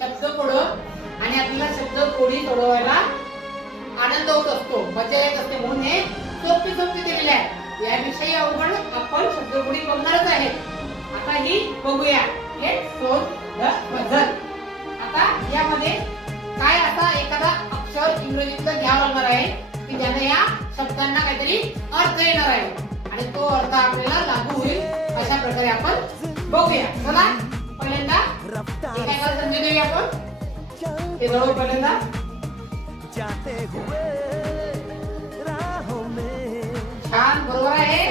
शब्दकोड आणि आपल्याला शब्दकोडी सोडवायला आनंद होत असतो, मजा येत असते, म्हणून हे सोपे दिलेले आहे. याविषयी अवघड आपण शब्दकोडी बघणारच आहे. आता ही बघूया. Let's solve the puzzle. आता यामध्ये काय असा एखादा अक्षर इंग्रजीतलं घ्यावं लागणार आहे की ज्याने या शब्दांना काहीतरी अर्थ येणार आहे आणि तो अर्थ आपल्याला लागू होईल. अशा प्रकारे आपण बघूया. चला पहिल्यांदा एकाला संधी देऊया आपण. हे बरोबर पहिल्यांदा छान बरोबर आहे.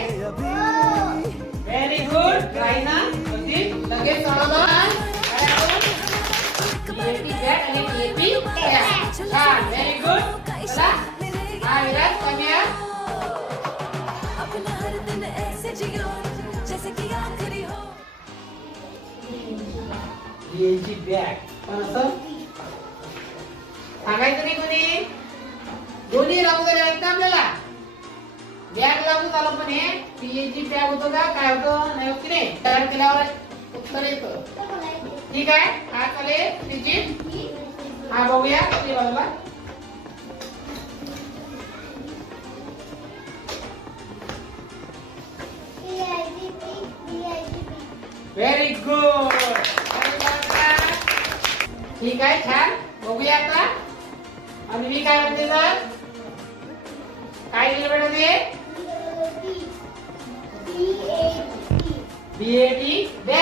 Very good Raina. लगेच चालवलं. छान व्हेरी गुड. चला हा विराज कमी आहे. याची बॅग पण असं सांगायचं नाही कोणी. दोन्ही लागू झाले आहेत ना आपल्याला. बॅग लागू झालं पण हे पीएची बॅग होतो का काय होतं नाही होत की नाही. तयार केल्यावर उत्तर येतं. ठीक आहे. हा चालेल तिची. हा बघूया किती बाजूला. Very good. ठीक आहे छान. बघूया आता आणि मी काय म्हणते सर काय दिलं बेटा ते बीएटी बॅग.